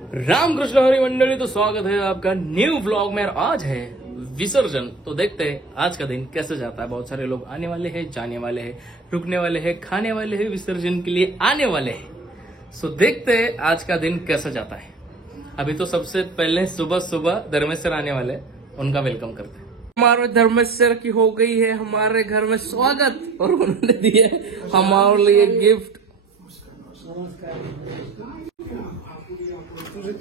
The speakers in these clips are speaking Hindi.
रामकृष्ण हरि मंडली, तो स्वागत है आपका न्यू व्लॉग में। आज है विसर्जन, तो देखते हैं आज का दिन कैसे जाता है। बहुत सारे लोग आने वाले हैं, जाने वाले हैं, रुकने वाले हैं, खाने वाले हैं, विसर्जन के लिए आने वाले हैं। सो देखते हैं आज का दिन कैसे जाता है। अभी तो सबसे पहले सुबह सुबह धर्मेश्वर आने वाले हैं, उनका वेलकम करते हैं। हमारे धर्मेश्वर की हो गई है हमारे घर में स्वागत, और उन्होंने दिए हमारे लिए गिफ्ट।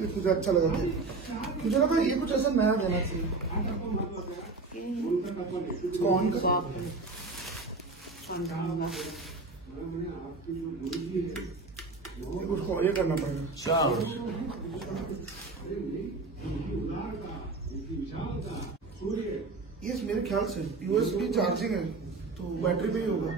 तुझे अच्छा लगा मुझे लगा ये कुछ ऐसा नया देना चाहिए। कौन सा उसको ये करना पड़ेगा। ये मेरे ख्याल से यूएसबी चार्जिंग है तो बैटरी पे ही होगा।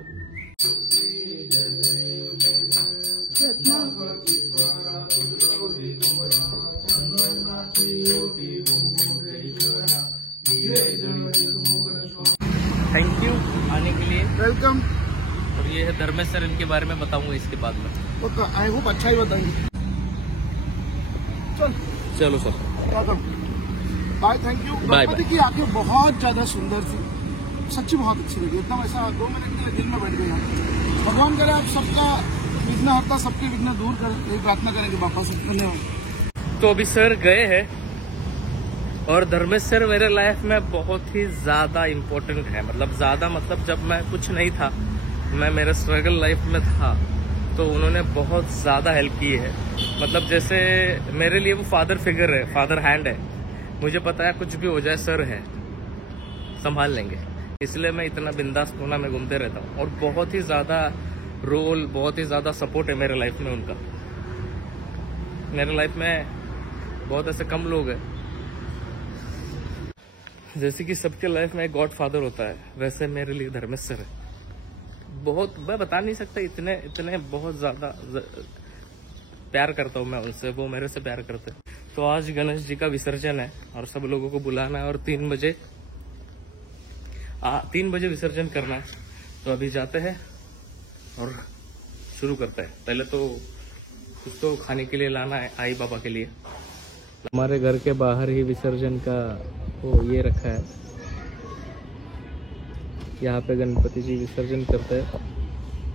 थैंक यू आने के लिए, वेलकम। और ये है धर्मेश्वर, इनके बारे में बताऊंगा इसके बाद में। तो आई होप अच्छा ही बताएंगे। चलो sir, bye, thank you. Ganpati की आंखें बहुत ज्यादा सुंदर थी, सच्ची बहुत अच्छी लगी। एकदम ऐसा 2 मिनट के लिए दिल में बैठ गया। भगवान करे आप सबका विघ्न हरता, सबके विघ्न दूर कर, यही प्रार्थना करेंगे बापा से। धन्यवाद। तो अभी सर गए हैं, और धर्मेश्वर मेरे लाइफ में बहुत ही ज्यादा इम्पोर्टेंट है। मतलब ज्यादा, मतलब जब मैं कुछ नहीं था, मैं मेरे स्ट्रगल लाइफ में था, तो उन्होंने बहुत ज्यादा हेल्प की है। मतलब जैसे मेरे लिए वो फादर फिगर है, फादर हैंड है। मुझे पता है कुछ भी हो जाए सर है, संभाल लेंगे। इसलिए मैं इतना बिंदास कोना में घूमते रहता हूँ, और बहुत ही ज्यादा रोल, बहुत ही ज्यादा सपोर्ट है मेरे लाइफ में उनका। मेरे लाइफ में बहुत ऐसे कम लोग हैं, जैसे कि सबके लाइफ में एक गॉड फादर होता है, वैसे मेरे लिए धर्मेश्वर है। बहुत, मैं बता नहीं सकता, इतने इतने बहुत ज्यादा प्यार करता हूँ मैं उनसे, वो मेरे से प्यार करते हैं। तो आज गणेश जी का विसर्जन है, और सब लोगों को बुलाना है, और 3 बजे विसर्जन करना है। तो अभी जाते हैं और शुरू करते हैं। पहले तो कुछ तो खाने के लिए लाना है आई बाबा के लिए। हमारे घर के बाहर ही विसर्जन का वो ये रखा है, यहाँ पे गणपति जी विसर्जन करते हैं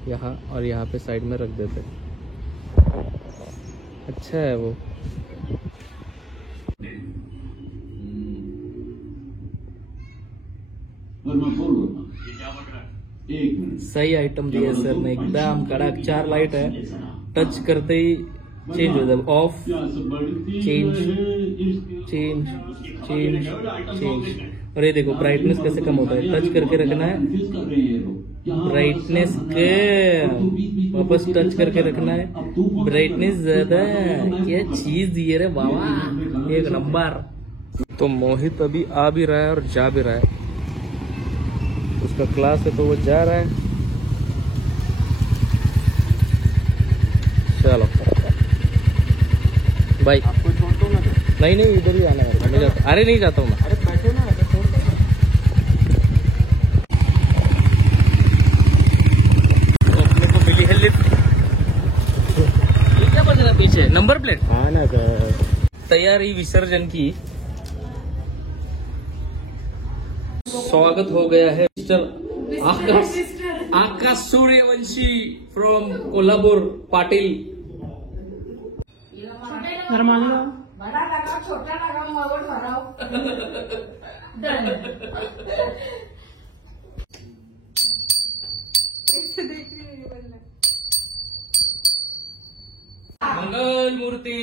यहाँ, और यहाँ पे साइड में रख देते हैं। अच्छा है वो। सही आइटम दिया सर ने, एकदम कड़क। 4 लाइट है, टच करते ही चेंज हो जाए, of, change, change, change, change. और ये देखो ब्राइटनेस कैसे कम होता है, टच करके रखना है, ब्राइटनेस के वापस टच करके रखना है, ब्राइटनेस ज्यादा। क्या चीज दिए रे बाबा, एक नंबर। तो मोहित अभी आ भी रहा है और जा भी रहा है, उसका क्लास है तो वो जा रहा है। चलो भाई, आपको छोड़ दूंगा। नहीं नहीं, इधर ही आना है, मैं जाता। अरे नहीं जाता हूँ मैं। अरे बैठो ना, तो अपने को मिली है लिफ्ट। ये क्या बज रहा है पीछे, नंबर प्लेट? हाँ ना सर। तैयारी विसर्जन की, स्वागत हो गया है mister Akash Suryavanshi from Kolhapur Patil. बड़ा लगा, छोटा लगा, मगर भराओ। मंगल मूर्ति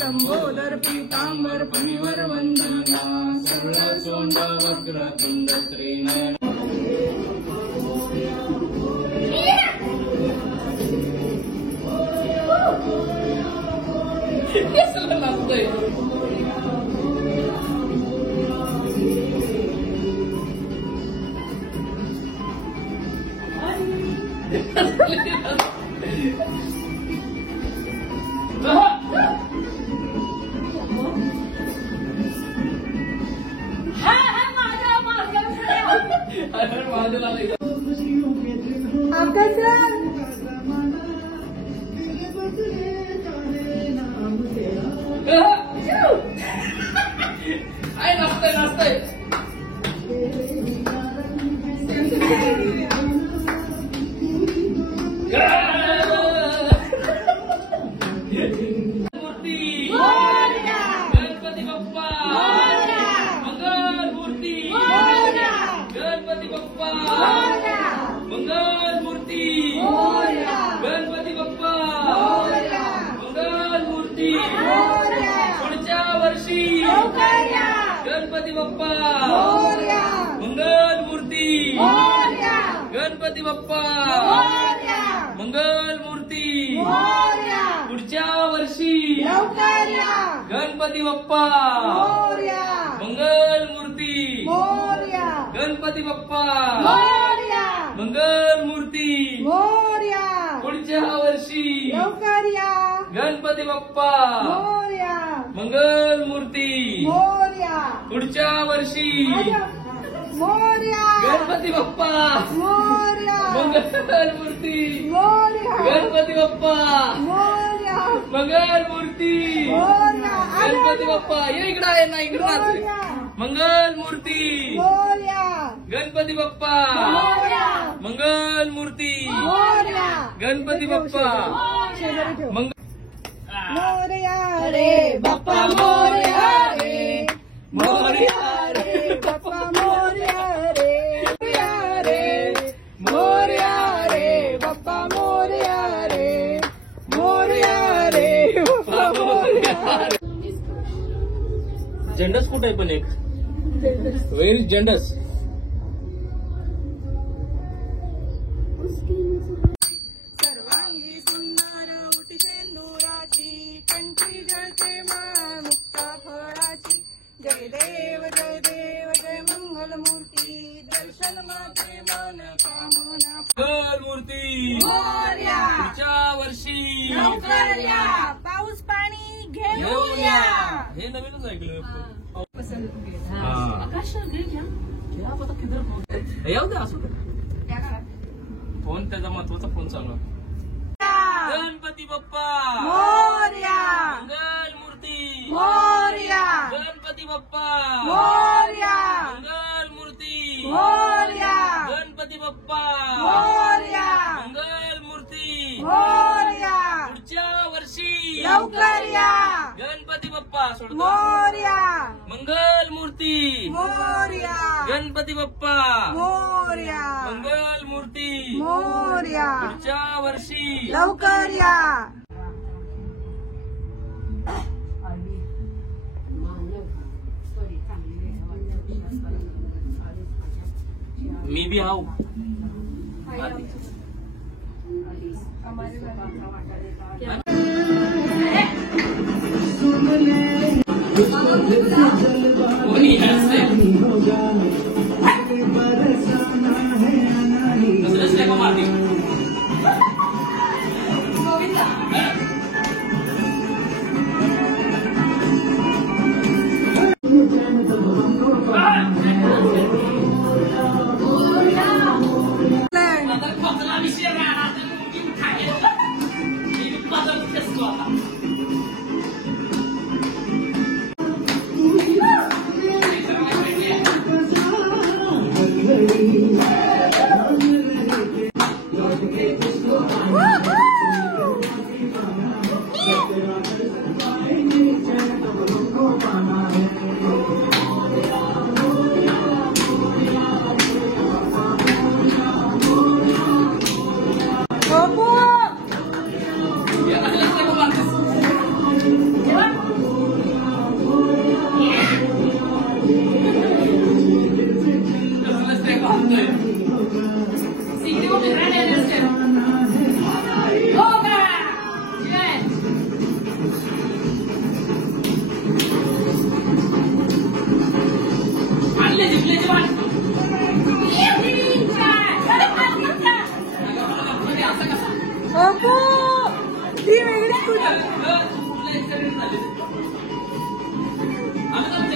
लंबोदर पीतांबर फणिवर वंदना सरल सोंड वक्र तुंड श्रीनयन। लवकर या गणपती बाप्पा मोरया मंगल मूर्ती मोरया गणपती बाप्पा मोरया मंगल मूर्ती मोरया पुढच्या वर्षी लवकर या गणपती बाप्पा मोरया मंगल मूर्ती मोरया गणपती बाप्पा मोरया मंगल मूर्ती मोरया पुढच्या वर्षी लवकर या गणपती बाप्पा मोरया मंगल मूर्ती मोरया पुढच्या वर्षी मोरया गणपती बाप्पा मोरया मंगल मूर्ती मोरया गणपती बाप्पा मोरया मंगल मूर्ती मोरया गणपती बाप्पा ये इकडं आहे ना इकडं मोरया मंगल मूर्ती मोरया गणपती बाप्पा मोरया मंगल मूर्ती मोरया गणपती बाप्पा मंगल मोरया रे बाप्पा मोरया रे मोरया रे बाप्पा मोरया रे मोरया रे मोरया रे बाप्पा मोरया रे मोरया रे बाप्पा मोरया रे. झंडस कुठे आहे पण एक वेर इज झंडस सर्वांगी सुंदर उटी सेंदुराची कंठी जळते माळ मुक्ता फळाची जय देव जय मंगल मूर्ती दर्शन माते मन कामना मंगल मूर्ती मोरया पुढच्या वर्षी लवकर या पाऊस पाणी घेऊन या हे नवीनच ऐकलं येऊ दे असू दे फोन त्याचा महत्वाचा फोन चालू आहे. गणपती बाप्पा मोरया मंगल मूर्ती मोरया गणपती बाप्पा मोरया मंगल मूर्ती मोरया गणपती बाप्पा मोरया मंगल मूर्ती मोरया पुढच्या वर्षी लवकर या गणपती बाप्पा सोडतो मोरया मंगल मूर्ती मोरया गणपती बाप्पा मोरया मंगल मूर्ती मोरया पुढच्या वर्षी लवकर या मी भी आऊ कोणी असेल दुसरं स्टेप मारली ती वेगळी आम्ही